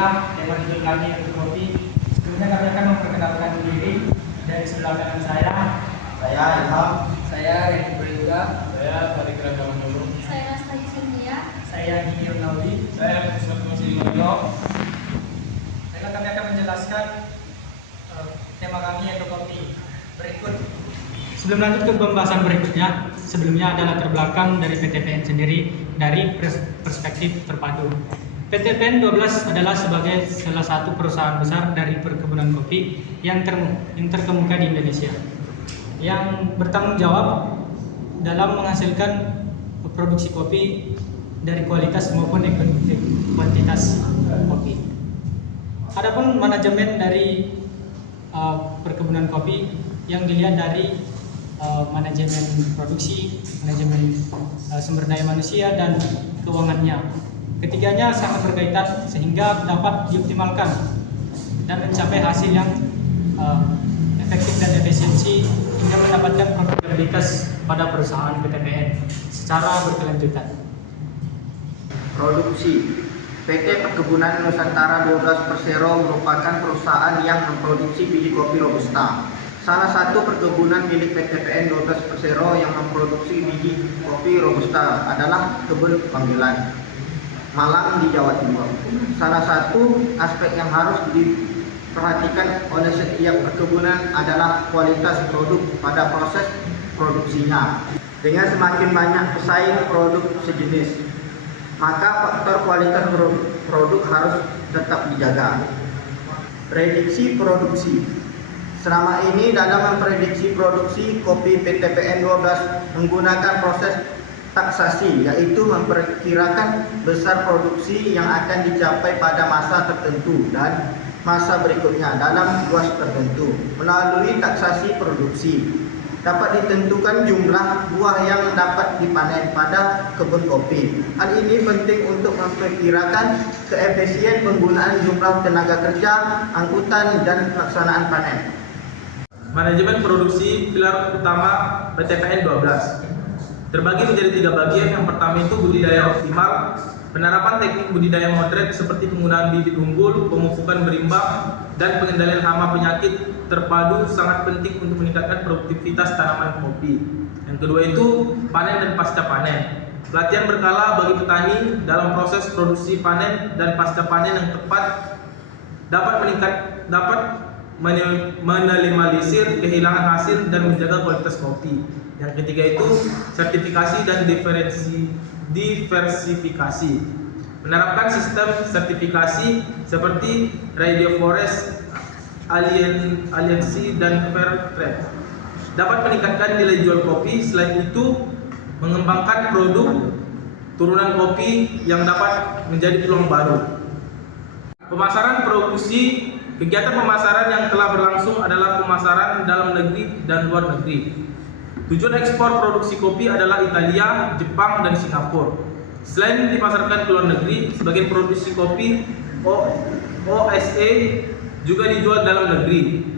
Italia, tema judul kami untuk kopi. Sebelumnya kami akan memperkenalkan diri. Dari sebelah kanan saya Ilham. Saya Reni Prayoga. Saya Farid Ragam Nurul. Saya Nastagi Cynthia. Saya Gideon Naudi. Saya Kusatno Siliono. Baiklah, kami akan menjelaskan tema kami yaitu kopi. Berikut. Sebelum lanjut ke pembahasan berikutnya, sebelumnya ada latar belakang dari PTPN sendiri dari perspektif terpadu. PTPN 12 adalah sebagai salah satu perusahaan besar dari perkebunan kopi yang terkemuka di Indonesia, yang bertanggung jawab dalam menghasilkan produksi kopi dari kualitas maupun kuantitas kopi. Adapun manajemen dari perkebunan kopi yang dilihat dari manajemen produksi, manajemen sumber daya manusia, dan keuangannya. Ketiganya sangat berkaitan sehingga dapat dioptimalkan dan mencapai hasil yang efektif dan efisiensi hingga mendapatkan profitabilitas pada perusahaan PTPN secara berkelanjutan. Produksi. PT Perkebunan Nusantara 12 Persero merupakan perusahaan yang memproduksi biji kopi Robusta. Salah satu perkebunan milik PTPN 12 Persero yang memproduksi biji kopi Robusta adalah Kebun Panggilan, Malang di Jawa Timur. Salah satu aspek yang harus diperhatikan oleh setiap perkebunan adalah kualitas produk pada proses produksinya. Dengan semakin banyak pesaing produk sejenis, maka faktor kualitas produk harus tetap dijaga. Prediksi produksi. Selama ini dalam memprediksi produksi kopi PTPN 12 menggunakan proses taksasi, yaitu memperkirakan besar produksi yang akan dicapai pada masa tertentu dan masa berikutnya dalam luas tertentu. Melalui taksasi produksi dapat ditentukan jumlah buah yang dapat dipanen pada kebun kopi. Hal ini penting untuk memperkirakan keefisien penggunaan jumlah tenaga kerja, angkutan, dan pelaksanaan panen. Manajemen produksi pilar utama PTPN 12 terbagi menjadi 3 bagian. Yang pertama itu budidaya optimal. Penerapan teknik budidaya moderat seperti penggunaan bibit unggul, pemupukan berimbang, dan pengendalian hama penyakit terpadu sangat penting untuk meningkatkan produktivitas tanaman kopi. Yang kedua itu panen dan pasca panen. Pelatihan berkala bagi petani dalam proses produksi panen dan pasca panen yang tepat dapat meminimalisir kehilangan hasil dan menjaga kualitas kopi. Yang ketiga itu sertifikasi dan diversifikasi. Menerapkan sistem sertifikasi seperti Radio Forest, Aliansi, dan Fair Trade dapat meningkatkan nilai jual kopi. Selain itu, mengembangkan produk turunan kopi yang dapat menjadi peluang baru. Pemasaran produksi. Kegiatan pemasaran yang telah berlangsung adalah pemasaran dalam negeri dan luar negeri. Tujuan ekspor produksi kopi adalah Italia, Jepang, dan Singapura. Selain dipasarkan ke luar negeri, sebagian produksi kopi OSE juga dijual dalam negeri.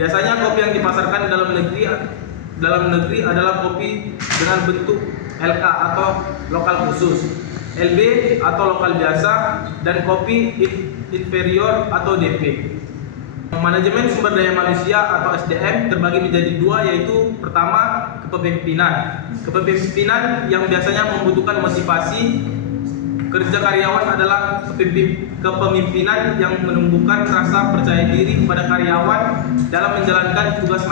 Biasanya kopi yang dipasarkan dalam negeri adalah kopi dengan bentuk LK atau lokal khusus, LB atau lokal biasa, dan kopi inferior atau DP. Manajemen sumber daya manusia atau SDM terbagi menjadi 2, yaitu pertama kepemimpinan. Kepemimpinan yang biasanya membutuhkan motivasi kerja karyawan adalah kepemimpinan yang menumbuhkan rasa percaya diri kepada karyawan dalam menjalankan tugas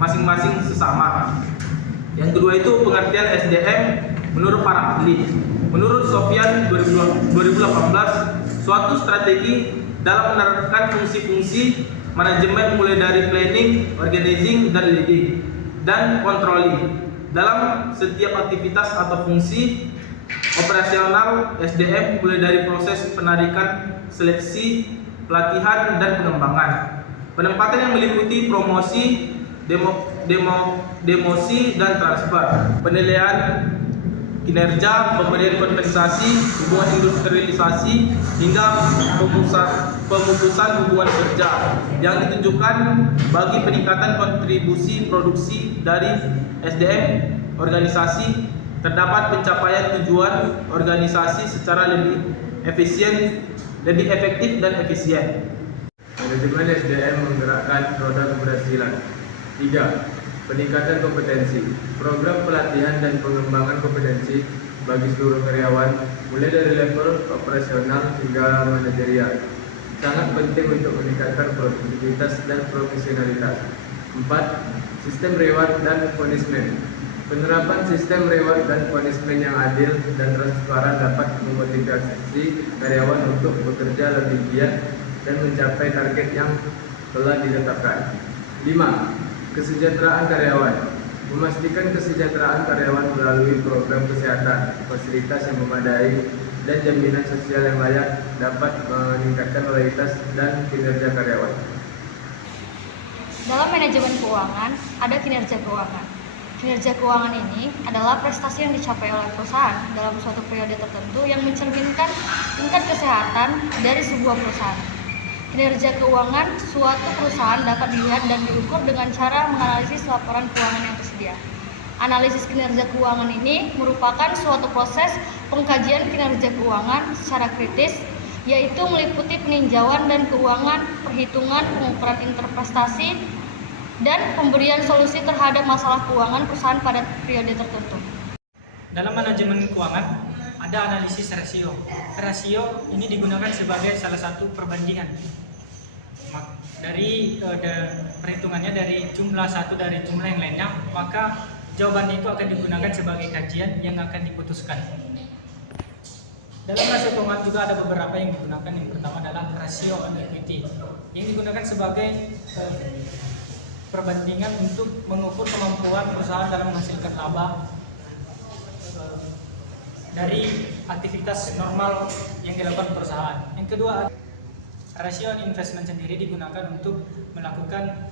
masing-masing sesama. Yang kedua itu pengertian SDM menurut para ahli. Menurut Sofyan 2018, suatu strategi dalam menerapkan fungsi-fungsi manajemen mulai dari planning, organizing, dan leading, dan controlling dalam setiap aktivitas atau fungsi operasional SDM, mulai dari proses penarikan, seleksi, pelatihan, dan pengembangan. Penempatan yang meliputi promosi, demosi, dan transfer, penilaian kinerja, pemberian kompensasi, hubungan industrialisasi, hingga pemutusan hubungan kerja yang ditujukan bagi peningkatan kontribusi produksi dari SDM organisasi. Terdapat pencapaian tujuan organisasi secara lebih lebih efektif dan efisien. Manajemen SDM menggerakkan roda keberhasilan. 3. Peningkatan kompetensi. Program pelatihan dan pengembangan kompetensi bagi seluruh karyawan, mulai dari level operasional hingga manajerial, sangat penting untuk meningkatkan produktivitas dan profesionalitas. 4. Sistem reward dan punishment. Penerapan sistem reward dan punishment yang adil dan transparan dapat memotivasi karyawan untuk bekerja lebih giat dan mencapai target yang telah ditetapkan. 5. Kesejahteraan karyawan. Memastikan kesejahteraan karyawan melalui program kesehatan, fasilitas yang memadai, dan jaminan sosial yang layak dapat meningkatkan loyalitas dan kinerja karyawan. Dalam manajemen keuangan, ada kinerja keuangan. Kinerja keuangan ini adalah prestasi yang dicapai oleh perusahaan dalam suatu periode tertentu yang mencerminkan tingkat kesehatan dari sebuah perusahaan. Kinerja keuangan suatu perusahaan dapat dilihat dan diukur dengan cara menganalisis laporan keuangan yang tersedia. Analisis kinerja keuangan ini merupakan suatu proses pengkajian kinerja keuangan secara kritis, yaitu meliputi peninjauan dan keuangan, perhitungan, pengukuran interprestasi, dan pemberian solusi terhadap masalah keuangan perusahaan pada periode tertentu. Dalam manajemen keuangan ada analisis rasio. Rasio ini digunakan sebagai salah satu perbandingan dari perhitungannya dari jumlah satu dari jumlah yang lainnya, maka jawabannya itu akan digunakan sebagai kajian yang akan diputuskan. Dalam rasio keuangan juga ada beberapa yang digunakan. Yang pertama adalah rasio equity yang digunakan sebagai perbandingan untuk mengukur kemampuan perusahaan dalam menghasilkan laba dari aktivitas normal yang dilakukan perusahaan. Yang kedua, rasio investment sendiri digunakan untuk melakukan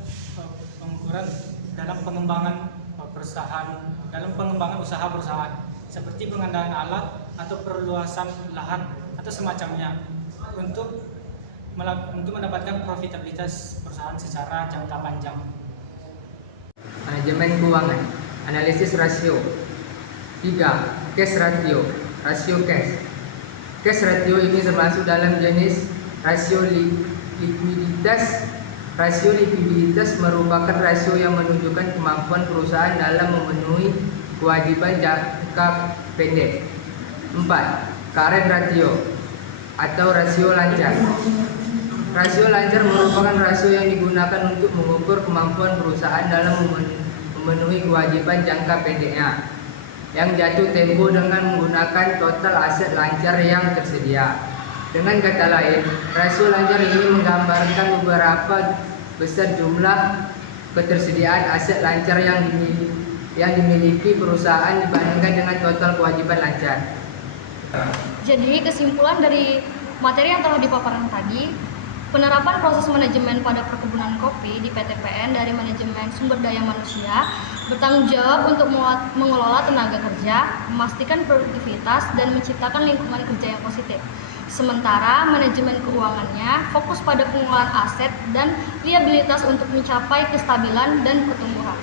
pengukuran dalam pengembangan perusahaan, dalam pengembangan usaha perusahaan, seperti pengadaan alat atau perluasan lahan atau semacamnya untuk mendapatkan profitabilitas perusahaan secara jangka panjang. Manajemen keuangan. Analisis rasio. 3. Cash ratio. Rasio cash. Cash ratio ini termasuk dalam jenis rasio likuiditas. Rasio likuiditas merupakan rasio yang menunjukkan kemampuan perusahaan dalam memenuhi kewajiban jangka pendek. 4. Current ratio atau rasio lancar. Rasio lancar merupakan rasio yang digunakan untuk mengukur kemampuan perusahaan dalam memenuhi kewajiban jangka pendeknya, yang jatuh tempo dengan menggunakan total aset lancar yang tersedia. Dengan kata lain, rasio lancar ini menggambarkan beberapa besar jumlah ketersediaan aset lancar yang dimiliki perusahaan dibandingkan dengan total kewajiban lancar. Jadi kesimpulan dari materi yang telah dipaparkan tadi, penerapan proses manajemen pada perkebunan kopi di PTPN dari manajemen sumber daya manusia bertanggung jawab untuk mengelola tenaga kerja, memastikan produktivitas, dan menciptakan lingkungan kerja yang positif. Sementara manajemen keuangannya fokus pada pengelolaan aset dan liabilitas untuk mencapai kestabilan dan pertumbuhan.